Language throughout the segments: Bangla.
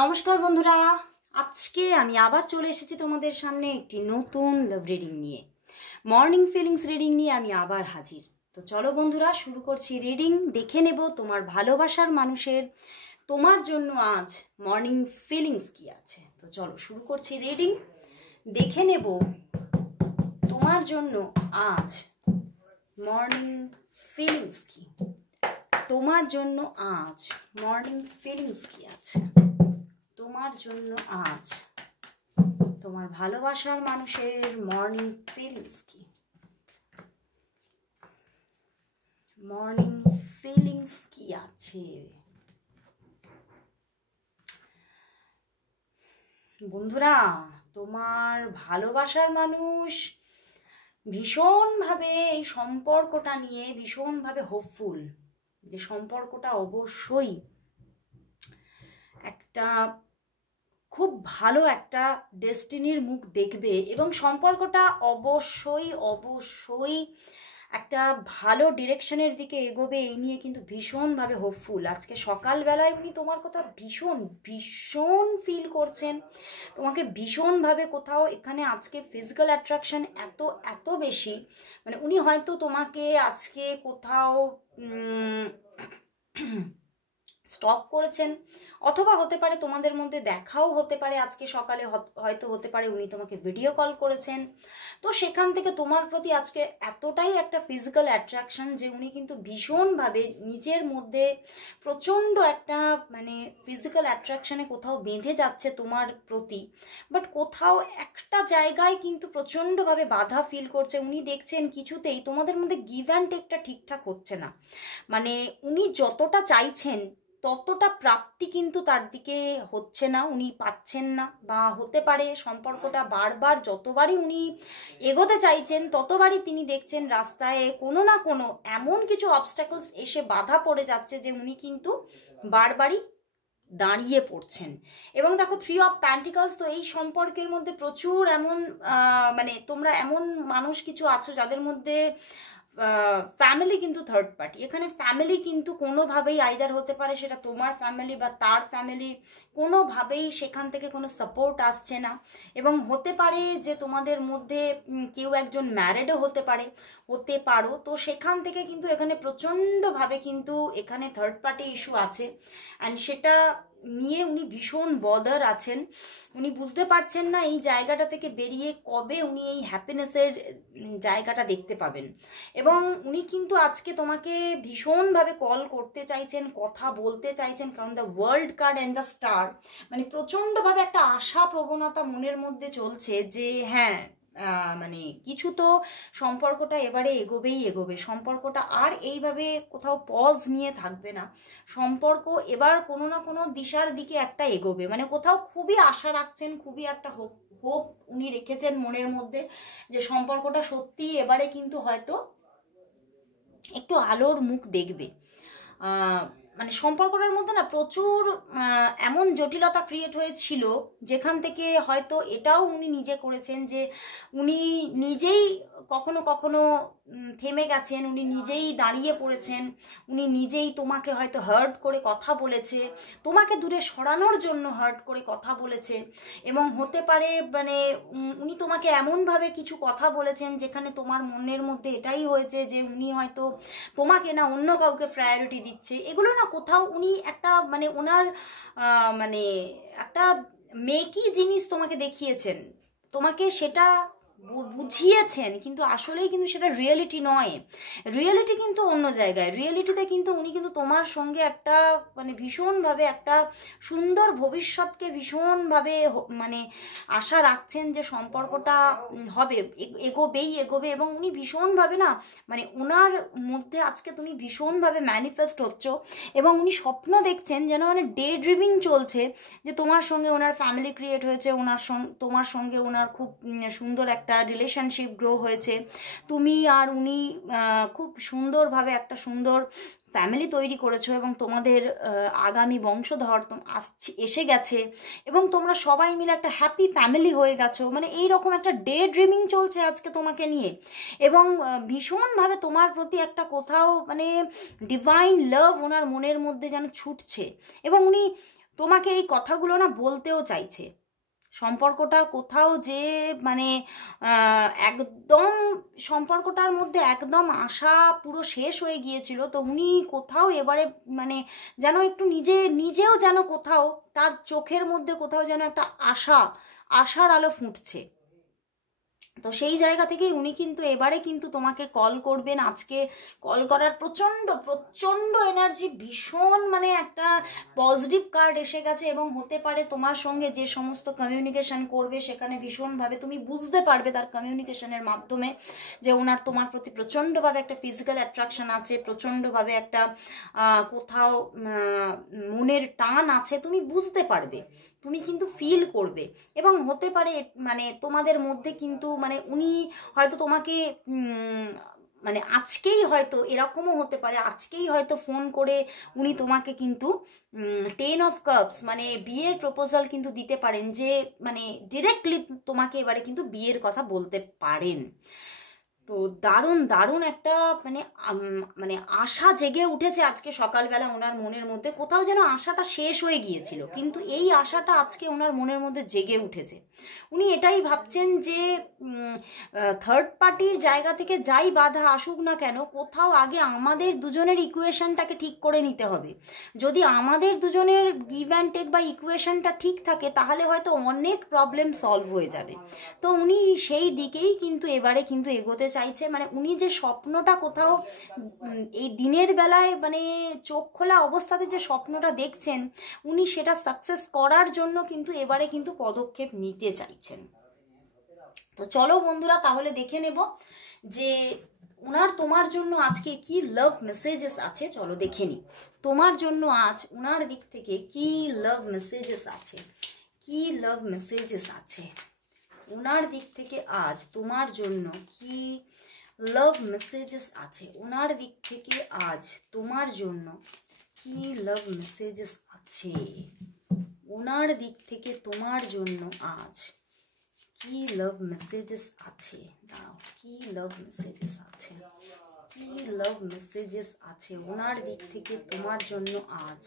নমস্কার বন্ধুরা, আজকে আমি আবার চলে এসেছি তোমাদের সামনে একটি নতুন লাভ রিডিং নিয়ে। মর্নিং ফিলিংস রিডিং নিয়ে আমি আবার হাজির। তো চলো বন্ধুরা, শুরু করছি রিডিং। দেখে নেব তোমার ভালোবাসার মানুষের তোমার জন্য আজ মর্নিং ফিলিংস কি আছে। তো চলো শুরু করছি রিডিং। দেখে নেব তোমার জন্য আজ মর্নিং ফিলিংস কি, তোমার জন্য আজ মর্নিং ফিলিংস কি আছে, তোমার জন্য আজ তোমার ভালোবাসার মানুষের মর্নিং ফিলিংস কি, মর্নিং ফিলিংস কি আছে। বন্ধুরা, তোমার ভালোবাসার মানুষ ভীষণভাবে এই সম্পর্কটা নিয়ে ভীষণভাবে হোপফুল, যে সম্পর্কটা অবশ্যই একটা খুব ভালো একটা ডেস্টিনির মুখ দেখবে এবং সম্পর্কটা অবশ্যই অবশ্যই একটা ভালো ডিরেকশনের দিকে এগোবে। এই নিয়ে কিন্তু ভীষণভাবে হোপফুল। আজকে সকালবেলায় উনি তোমার কথা ভীষণ ভীষণ ফিল করছেন, তোমাকে ভীষণভাবে কোথাও এখানে আজকে ফিজিক্যাল অ্যাট্রাকশন এত এত বেশি, মানে উনি হয়তো তোমাকে আজকে কোথাও স্টপ করেছেন, অথবা হতে পারে তোমাদের মধ্যে দেখাও হতে পারে আজকে সকালে, হয়তো হতে পারে উনি তোমাকে ভিডিও কল করেছেন। তো সেখান থেকে তোমার প্রতি আজকে এতটাই একটা ফিজিক্যাল অ্যাট্রাকশন যে উনি কিন্তু ভীষণভাবে নিজের মধ্যে প্রচণ্ড একটা মানে ফিজিক্যাল অ্যাট্রাকশনে কোথাও বেঁধে যাচ্ছে তোমার প্রতি, বাট কোথাও একটা জায়গায় কিন্তু প্রচণ্ডভাবে বাধা ফিল করছে। উনি দেখছেন কিছুতেই তোমাদের মধ্যে গিভ অ্যান্ড টেকটা ঠিকঠাক হচ্ছে না, মানে উনি যতটা চাইছেন ততটা প্রাপ্তি কিন্তু তার দিকে হচ্ছে না, উনি পাচ্ছেন না। বা হতে পারে সম্পর্কটা বারবার যতবারই উনি এগোতে চাইছেন ততবারই তিনি দেখছেন রাস্তায় কোনো না কোনো এমন কিছু অবস্ট্যাকলস এসে বাধা পড়ে যাচ্ছে যে উনি কিন্তু বারবারই দাঁড়িয়ে পড়ছেন। এবং দেখো 3 অফ প্যান্টিকলস, তো এই সম্পর্কের মধ্যে প্রচুর এমন মানে তোমরা এমন মানুষ কিছু আছো যাদের মধ্যে ফ্যামিলি কিন্তু থার্ড পার্টি। এখানে ফ্যামিলি কিন্তু কোনোভাবেই আইদার হতে পারে সেটা তোমার ফ্যামিলি বা তার ফ্যামিলি, কোনোভাবেই সেখান থেকে কোনো সাপোর্ট আসছে না। এবং হতে পারে যে তোমাদের মধ্যে কেউ একজন ম্যারিডও হতে পারো। তো সেখান থেকে কিন্তু এখানে প্রচণ্ডভাবে কিন্তু এখানে থার্ড পার্টি ইস্যু আছে, অ্যান্ড সেটা নিয়ে উনি ভীষণ বদার আছেন। উনি বুঝতে পারছেন না এই জায়গাটা থেকে বেরিয়ে কবে উনি এই হ্যাপিনেসের জায়গাটা দেখতে পাবেন। এবং উনি কিন্তু আজকে তোমাকে ভীষণভাবে কল করতে চাইছেন, কথা বলতে চাইছেন, কারণ the world card and the star, মানে প্রচণ্ডভাবে একটা আশা প্রবণতা মনের মধ্যে চলছে যে হ্যাঁ মানে কিছু তো সম্পর্কটা এবারে এগোবে, সম্পর্কটা আর এইভাবে কোথাও পজ নিয়ে থাকবে না, সম্পর্ক এবার কোনো না কোনো দিশার দিকে একটা এগোবে। মানে কোথাও খুবই আশা রাখছেন, খুবই একটা হোপ উনি রেখেছেন মনের মধ্যে যে সম্পর্কটা সত্যি এবারে কিন্তু হয়তো একটু আলোর মুখ দেখবে। মানে সম্পর্কটার মধ্যে না প্রচুর এমন জটিলতা ক্রিয়েট হয়েছিল যেখান থেকে হয়তো এটাও উনি নিজে করেছেন যে উনি নিজেই কখনো কখনো থেমে গেছেন, উনি নিজেই দাঁড়িয়ে পড়েছেন, উনি নিজেই তোমাকে হয়তো হার্ট করে কথা বলেছে, তোমাকে দূরে সরানোর জন্য হার্ট করে কথা বলেছে। এবং হতে পারে মানে উনি তোমাকে এমনভাবে কিছু কথা বলেছেন যেখানে তোমার মনের মধ্যে এটাই হয়েছে যে উনি হয়তো তোমাকে না অন্য কাউকে প্রায়োরিটি দিচ্ছে। এগুলো না কোথাও উনি একটা মানে ওনার মানে একটা মেকি জিনিস তোমাকে দেখিয়েছেন, তোমাকে সেটা বুঝিয়েছেন, কিন্তু আসলেই কিন্তু সেটা রিয়েলিটি নয়। রিয়েলিটি কিন্তু অন্য জায়গায়। রিয়েলিটিতে কিন্তু উনি কিন্তু তোমার সঙ্গে একটা মানে ভীষণভাবে একটা সুন্দর ভবিষ্যৎকে ভীষণভাবে মানে আশা রাখছেন যে সম্পর্কটা হবে, এগোবে। এবং উনি ভীষণভাবে না মানে ওনার মধ্যে আজকে তুমি ভীষণভাবে ম্যানিফেস্ট হচ্ছ, এবং উনি স্বপ্ন দেখছেন যেন মানে ডে ড্রিমিং চলছে যে তোমার সঙ্গে ওনার ফ্যামিলি ক্রিয়েট হয়েছে, তোমার সঙ্গে ওনার খুব সুন্দর একটা রিলেশনশিপ গ্রো হয়েছে, তুমি আর উনি খুব সুন্দরভাবে একটা সুন্দর ফ্যামিলি তৈরি করেছো, এবং তোমাদের আগামী বংশধর এসে গেছে, এবং তোমরা সবাই মিলে একটা হ্যাপি ফ্যামিলি হয়ে গেছো। মানে এইরকম একটা ডে ড্রিমিং চলছে আজকে তোমাকে নিয়ে, এবং ভীষণভাবে তোমার প্রতি একটা কোথাও মানে ডিভাইন লাভ ওনার মনের মধ্যে যেন ছুটছে। এবং উনি তোমাকে এই কথাগুলো না বলতেও চাইছে। সম্পর্কটা কোথাও যে মানে একদম সম্পর্কটার মধ্যে একদম আশা পুরো শেষ হয়ে গিয়েছিল, তো উনি কোথাও এবারে মানে যেন একটু নিজেও যেন কোথাও তার চোখের মধ্যে কোথাও যেন একটা আশার আলো ফুটছে। তো সেই জায়গা থেকেই উনি কিন্তু এবারে কিন্তু তোমাকে কল করবেন। আজকে কল করার প্রচণ্ড প্রচণ্ড এনার্জি, ভীষণ মানে একটা পজিটিভ কার্ড এসে গেছে, এবং হতে পারে তোমার সঙ্গে যে সমস্ত কমিউনিকেশন করবে সেখানে ভীষণভাবে তুমি বুঝতে পারবে তার কমিউনিকেশনের মাধ্যমে যে ওনার তোমার প্রতি প্রচণ্ডভাবে একটা ফিজিক্যাল অ্যাট্রাকশন আছে, প্রচণ্ডভাবে একটা কোথাও মনের টান আছে, তুমি বুঝতে পারবে, তুমি কিন্তু ফিল করবে। এবং হতে পারে মানে তোমাদের মধ্যে কিন্তু মানে উনি হয়তো তোমাকে মানে আজকেই হয়তো এরকমও হতে পারে, আজকেই হয়তো ফোন করে উনি তোমাকে কিন্তু 10 of Cups মানে বিয়ের প্রপোজাল কিন্তু দিতে পারেন, যে মানে ডিরেক্টলি তোমাকে এবারে কিন্তু বিয়ের কথা বলতে পারেন। তো দারুণ দারুণ একটা মানে মানে আশা জেগে উঠেছে আজকে সকালবেলা ওনার মনের মধ্যে। কোথাও যেন আশাটা শেষ হয়ে গিয়েছিল, কিন্তু এই আশাটা আজকে ওনার মনের মধ্যে জেগে উঠেছে। উনি এটাই ভাবছেন যে থার্ড পার্টির জায়গা থেকে যাই বাধা আসুক না কেন, কোথাও আগে আমাদের দুজনের ইকুয়েশনটাকে ঠিক করে নিতে হবে। যদি আমাদের দুজনের গিভ অ্যান্ড টেক বা ইকুয়েশনটা ঠিক থাকে তাহলে হয়তো অনেক প্রবলেম সলভ হয়ে যাবে। তো উনি সেই দিকেই কিন্তু এবারে কিন্তু এগোতে চাইছে। মানে উনি যে স্বপ্নটা কোথাও এই দিনের বেলায় মানে চোখ খোলা অবস্থাতে যে স্বপ্নটা দেখছেন, উনি সেটা সাকসেস করার জন্য কিন্তু এবারে কিন্তু পদক্ষেপ নিতে চাইছেন। তো চলো বন্ধুরা, তাহলে দেখে নেব যে ওনার তোমার জন্য আজকে কি লাভ মেসেজেস আছে। চলো দেখে নি তোমার জন্য আজ ওনার দিক থেকে কি লাভ মেসেজেস আছে, কি লাভ মেসেজেস আছে ওনার দিক থেকে আজ তোমার জন্য, কি লাভ মেসেজেস আছে ওনার দিক থেকে আজ তোমার জন্য, কি লাভ মেসেজেস আছে ওনার দিক থেকে তোমার জন্য আজ, কি লাভ মেসেজেস আছে। দাঁড়াও, কি লাভ মেসেজেস আছে, কি লাভ মেসেজেস আছে ওনার দিক থেকে তোমার জন্য আজ,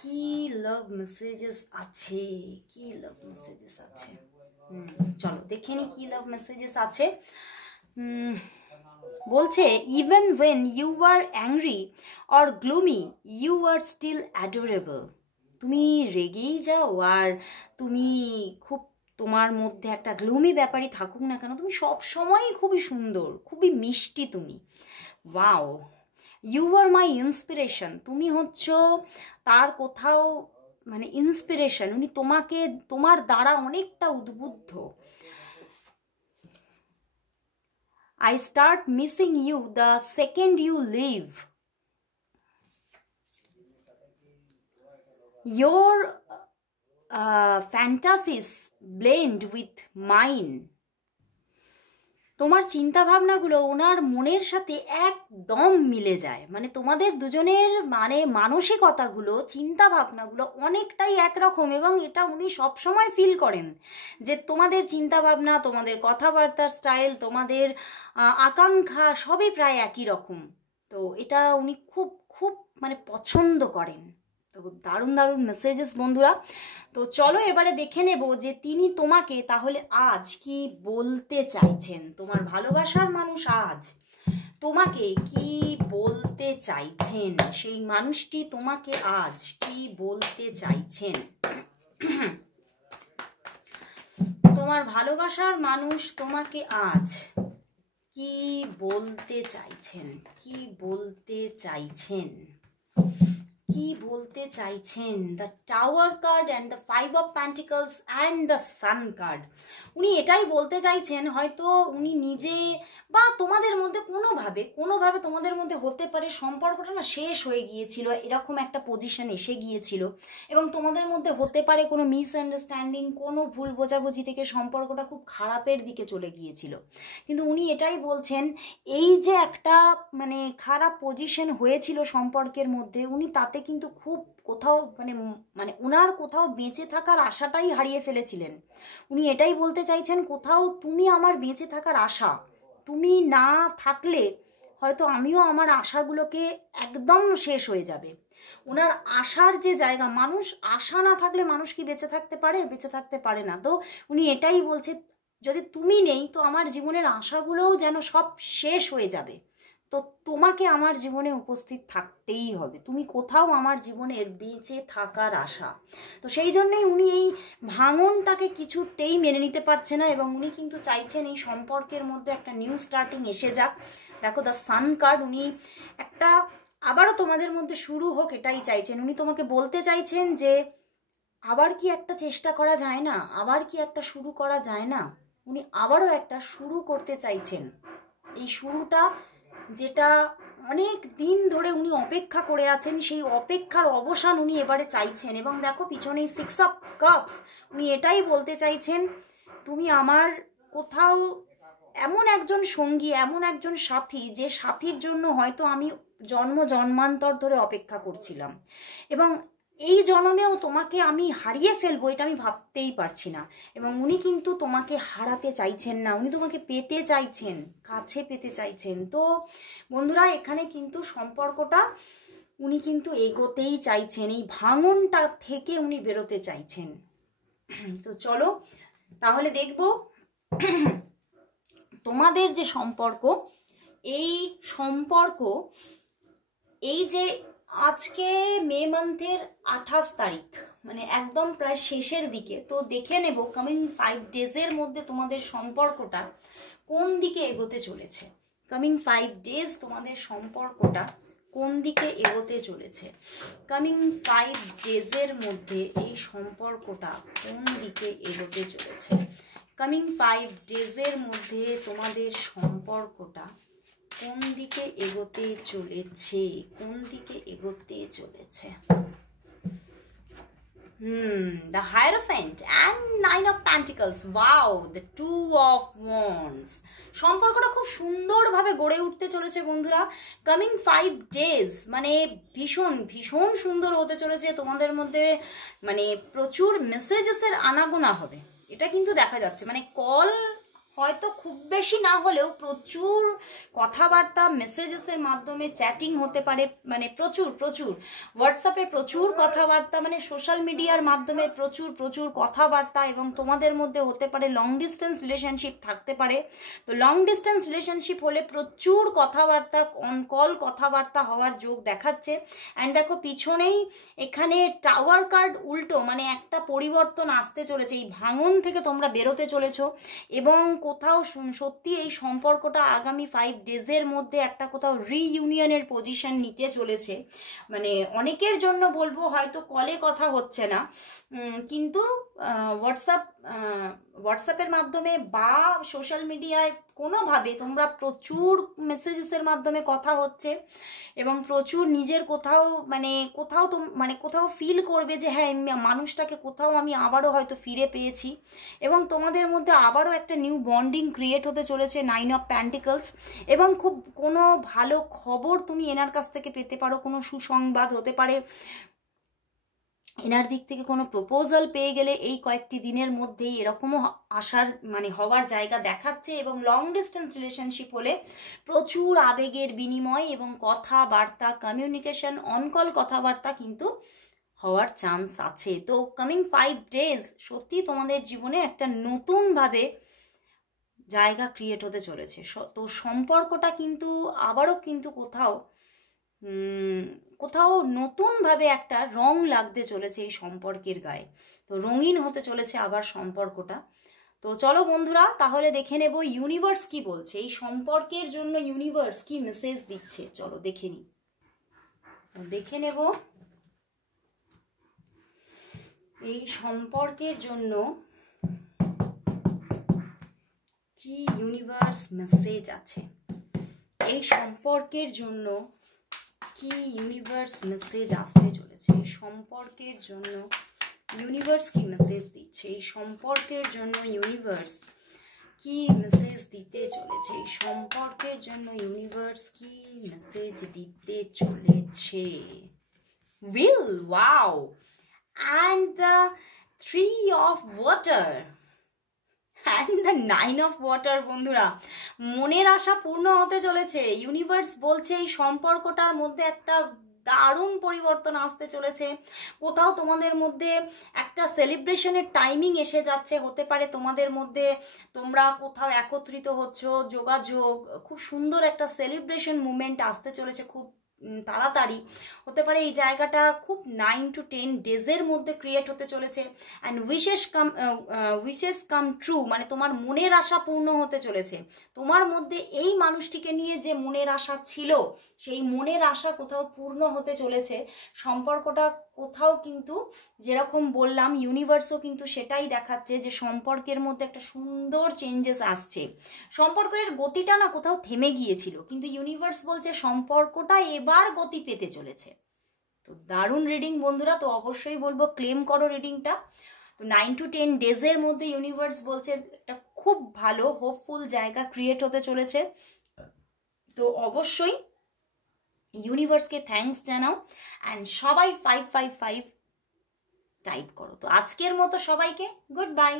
কি লাভ মেসেজেস আছে, কি লাভ মেসেজেস আছে। চলো দেখে নি কি লাভ মেসেজেস আছে। বলছে even when you are angry or gloomy you are still adorable. তুমি রেগেই যাও আর তুমি খুব তোমার মধ্যে একটা গ্লুমি ব্যাপারই থাকুক না কেন, তুমি সব সময়ই খুবই সুন্দর, খুবই মিষ্টি তুমি। Wow, you are my inspiration. তুমি হচ্ছ তার কোথাও মানে ইন্সপিরেশন। উনি তোমাকে তোমার দ্বারা অনেকটা উদ্বুদ্ধ। I start missing you the second you leave. Your fantasies blend with mine. তোমার চিন্তা ভাবনাগুলো ওনার মনের সাথে একদম মিলে যায়। মানে তোমাদের দুজনের মানে মানসিকতাগুলো, চিন্তা ভাবনাগুলো অনেকটাই একরকম, এবং এটা উনি সবসময় ফিল করেন যে তোমাদের চিন্তা ভাবনা, তোমাদের কথাবার্তার স্টাইল, তোমাদের আকাঙ্ক্ষা সবই প্রায় একই রকম। তো এটা উনি খুব খুব মানে পছন্দ করেন। তো দারুণ দারুণ মেসেজেস বন্ধুরা। তো চলো এবারে দেখে নেব যে তিনি তোমাকে তাহলে আজ কি বলতে চাইছেন। তোমার ভালোবাসার মানুষ আজ তোমাকে কি বলতে চাইছেন, সেই মানুষটি তোমাকে আজ কি বলতে চাইছেন। তোমার ভালোবাসার মানুষ তোমাকে আজ কি বলতে চাইছেন, কি বলতে চাইছেন, কি বলতে চাইছেন। The tower card and the 5 of Pentacles and the sun card. উনি এটাই বলতে চাইছেন, হয়তো উনি নিজে বা তোমাদের মধ্যে কোনোভাবে তোমাদের মধ্যে হতে পারে সম্পর্কটা না শেষ হয়ে গিয়েছিল, এরকম একটা পজিশন এসে গিয়েছিল, এবং তোমাদের মধ্যে হতে পারে কোনো মিসআন্ডারস্ট্যান্ডিং, কোনো ভুল বোঝাবুঝি থেকে সম্পর্কটা খুব খারাপের দিকে চলে গিয়েছিল। কিন্তু উনি এটাই বলছেন, এই যে একটা মানে খারাপ পজিশন হয়েছিল সম্পর্কের মধ্যে, উনি তাতে কিন্তু খুব কোথাও মানে ওনার কোথাও বেঁচে থাকার আশাটাই হারিয়ে ফেলেছিলেন। উনি এটাই বলতে চাইছেন, কোথাও তুমি আমার বেঁচে থাকার আশা, তুমি না থাকলে হয়তো আমিও আমার আশাগুলোকে একদম শেষ হয়ে যাবে। ওনার আশার যে জায়গা, মানুষ আশা না থাকলে মানুষ কি বেঁচে থাকতে পারে? বেঁচে থাকতে পারে না। তো উনি এটাই বলছে, যদি তুমি নেই তো আমার জীবনের আশাগুলোও যেন সব শেষ হয়ে যাবে। তো তোমাকে আমার জীবনে উপস্থিত থাকতেই হবে, তুমি কোথাও আমার জীবনের বেঁচে থাকার আশা। তো সেই জন্যই উনি এই ভাঙনটাকে কিছুতেই মেনে নিতে পারছে না, এবং উনি কিন্তু চাইছেন এই সম্পর্কের মধ্যে একটা নিউ স্টার্টিং এসে যাক। দেখো দ্য সান কার্ড, উনি একটা আবারও তোমাদের মধ্যে শুরু হোক এটাই চাইছেন। উনি তোমাকে বলতে চাইছেন যে আবার কি একটা চেষ্টা করা যায় না, আবার কি একটা শুরু করা যায় না। উনি আবারও একটা শুরু করতে চাইছেন, এই শুরুটা যেটা অনেক দিন ধরে উনি অপেক্ষা করে আছেন, সেই অপেক্ষার অবসান উনি এবারে চাইছেন। এবং দেখো পিছনে 6 অফ কাপস, উনি এটাই বলতে চাইছেন তুমি আমার কোথাও এমন একজন সঙ্গী, এমন একজন সাথী, যে সাথীর জন্য হয়তো আমি জন্ম জন্মান্তর ধরে অপেক্ষা করছিলাম, এবং এই জন্মেও তোমাকে আমি হারিয়ে ফেলবো এটা আমি ভাবতেই পারছি না। এবং উনি কিন্তু তোমাকে হারাতে চাইছেন না, উনি তোমাকে পেতে চাইছেন, কাছে পেতে চাইছেন। তো বন্ধুরা, এখানে কিন্তু সম্পর্কটা উনি কিন্তু এগোতেই চাইছেন, এই ভাঙনটা থেকে উনি বেরোতে চাইছেন। তো চলো তাহলে দেখবো তোমাদের যে সম্পর্ক, এই সম্পর্ক, এই যে আজকে মে মান্থের 28 তারিখ, মানে একদম প্রায় শেষের দিকে, তো দেখে নেব কামিং 5 ডেজের মধ্যে তোমাদের সম্পর্কটা কোন দিকে এগোতে চলেছে। কামিং 5 ডেজ তোমাদের সম্পর্কটা কোন দিকে এগোতে চলেছে, কামিং 5 ডেজের মধ্যে এই সম্পর্কটা কোন দিকে এগোতে চলেছে, কামিং 5 ডেজের মধ্যে তোমাদের সম্পর্কটা কোন দিকে এগোতে চলেছে, কোন দিকে এগোতে চলেছে। The Hierophant and 9 of Pentacles. Wow, the 2 of Wands. সম্পর্কটা খুব সুন্দরভাবে গড়ে উঠতে চলেছে বন্ধুরা। কামিং 5 ডেজ মানে ভীষণ ভীষণ সুন্দর হতে চলেছে তোমাদের মধ্যে, মানে প্রচুর মেসেজেসের আনাগোনা হবে, এটা কিন্তু দেখা যাচ্ছে। মানে কল হয়তো খুব বেশি না হলেও প্রচুর কথাবার্তা মেসেজেসের মাধ্যমে, চ্যাটিং হতে পারে, মানে প্রচুর প্রচুর হোয়াটসঅ্যাপে প্রচুর কথাবার্তা, মানে সোশ্যাল মিডিয়ার মাধ্যমে প্রচুর প্রচুর কথাবার্তা। এবং তোমাদের মধ্যে হতে পারে লং ডিস্টেন্স রিলেশনশিপ থাকতে পারে। তো লং ডিস্টেন্স রিলেশনশিপ হলে প্রচুর কথাবার্তা, অন কল কথাবার্তা হওয়ার যোগ দেখাচ্ছে। অ্যান্ড দেখো পিছনেই এখানে টাওয়ার কার্ড উল্টো, মানে একটা পরিবর্তন আসতে চলেছে, এই ভাঙন থেকে তোমরা বেরোতে চলেছো। এবং কোথাও সত্যি এই সম্পর্কটা আগামী 5 ডেজের মধ্যে একটা কোথাও রিইউনিয়নের পজিশন নিতে চলেছে। মানে অনেকের জন্য বলবো হয়তো কলে কথা হচ্ছে না, কিন্তু হোয়াটসঅ্যাপের মাধ্যমে বা সোশ্যাল মিডিয়ায় কোনোভাবে তোমরা প্রচুর মেসেজেসের মাধ্যমে কথা হচ্ছে, এবং প্রচুর নিজের কোথাও কোথাও ফিল করবে যে হ্যাঁ মানুষটাকে কোথাও আমি আবারও হয়তো ফিরে পেয়েছি। এবং তোমাদের মধ্যে আবারও একটা নিউ বন্ডিং ক্রিয়েট হতে চলেছে 9 অফ প্যান্টিকলস। এবং খুব কোনো ভালো খবর তুমি এনার কাছ থেকে পেতে পারো, কোনো সুসংবাদ হতে পারে, এনার দিক থেকে কোনো প্রপোজাল পেয়ে গেলে এই কয়েকটি দিনের মধ্যেই এরকমও আসার মানে হওয়ার জায়গা দেখাচ্ছে। এবং লং ডিস্টেন্স রিলেশনশিপ হলে প্রচুর আবেগের বিনিময় এবং কথাবার্তা, কমিউনিকেশন, অনকল কথাবার্তা কিন্তু হওয়ার চান্স আছে। তো কামিং 5 ডেজ সত্যি তোমাদের জীবনে একটা নতুনভাবে জায়গা ক্রিয়েট হতে চলেছে। তো সম্পর্কটা কিন্তু আবারও কিন্তু কোথাও নতুনভাবে একটা রং লাগতে চলেছে এই সম্পর্কের গায়ে। তো রঙিন হতে চলেছে আবার সম্পর্কটা। তো চলো বন্ধুরা তাহলে দেখে নেব ইউনিভার্স কি বলছে, এই সম্পর্কের জন্য ইউনিভার্স কি মেসেজ দিচ্ছে। চলো দেখে নিই, দেখে নেব এই সম্পর্কের জন্য কি ইউনিভার্স মেসেজ আছে, এই সম্পর্কের জন্য কি ইউনিভার্স মেসেজ আসতে চলেছে, এই সম্পর্কের জন্য ইউনিভার্স কি মেসেজ দিচ্ছে, এই সম্পর্কের জন্য ইউনিভার্স কি মেসেজ দিতে চলেছে, এই সম্পর্কের জন্য ইউনিভার্স কি মেসেজ দিতে চলেছে। Will, wow, and the 3 of water and the 9 of water। বন্ধুরা মনের আশা পূর্ণ হতে চলেছে। ইউনিভার্স বলছে এই সম্পর্কটার মধ্যে একটা দারুণ পরিবর্তন আসতে চলেছে। কোথাও তোমাদের মধ্যে একটা সেলিব্রেশনের টাইমিং এসে যাচ্ছে, হতে পারে তোমাদের মধ্যে তোমরা কোথাও একত্রিত হচ্ছ, যোগাযোগ, খুব সুন্দর একটা সেলিব্রেশন মুভমেন্ট আসতে চলেছে খুব তাড়াতাড়ি। হতে পারে এই জায়গাটা খুব 9 to 10 ডেজের মধ্যে ক্রিয়েট হতে চলেছে। অ্যান্ড উইশেস কাম ট্রু, মানে তোমার মনের আশা পূর্ণ হতে চলেছে। তোমার মধ্যে এই মানুষটিকে নিয়ে যে মনের আশা ছিল, সেই মনের আশা কোথাও পূর্ণ হতে চলেছে। সম্পর্কটা কোথাও কিন্তু যেরকম বললাম, ইউনিভার্সও কিন্তু সেটাই দেখাচ্ছে যে সম্পর্কের মধ্যে একটা সুন্দর চেঞ্জেস আসছে। সম্পর্কের গতিটা না কোথাও থেমে গিয়েছিল, কিন্তু ইউনিভার্স বলছে সম্পর্কটা এবার গতি পেতে চলেছে। তো দারুণ রিডিং বন্ধুরা, তো অবশ্যই বলবো ক্লেম করো রিডিংটা। তো 9 to 10 ডেজের মধ্যে ইউনিভার্স বলছে একটা খুব ভালো হোপফুল জায়গা ক্রিয়েট হতে চলেছে। তো অবশ্যই ইউনিভার্সকে থ্যাঙ্কস জানাও অ্যান্ড সবাই 555 টাইপ করো। তো আজকের মতো সবাইকে গুড বাই।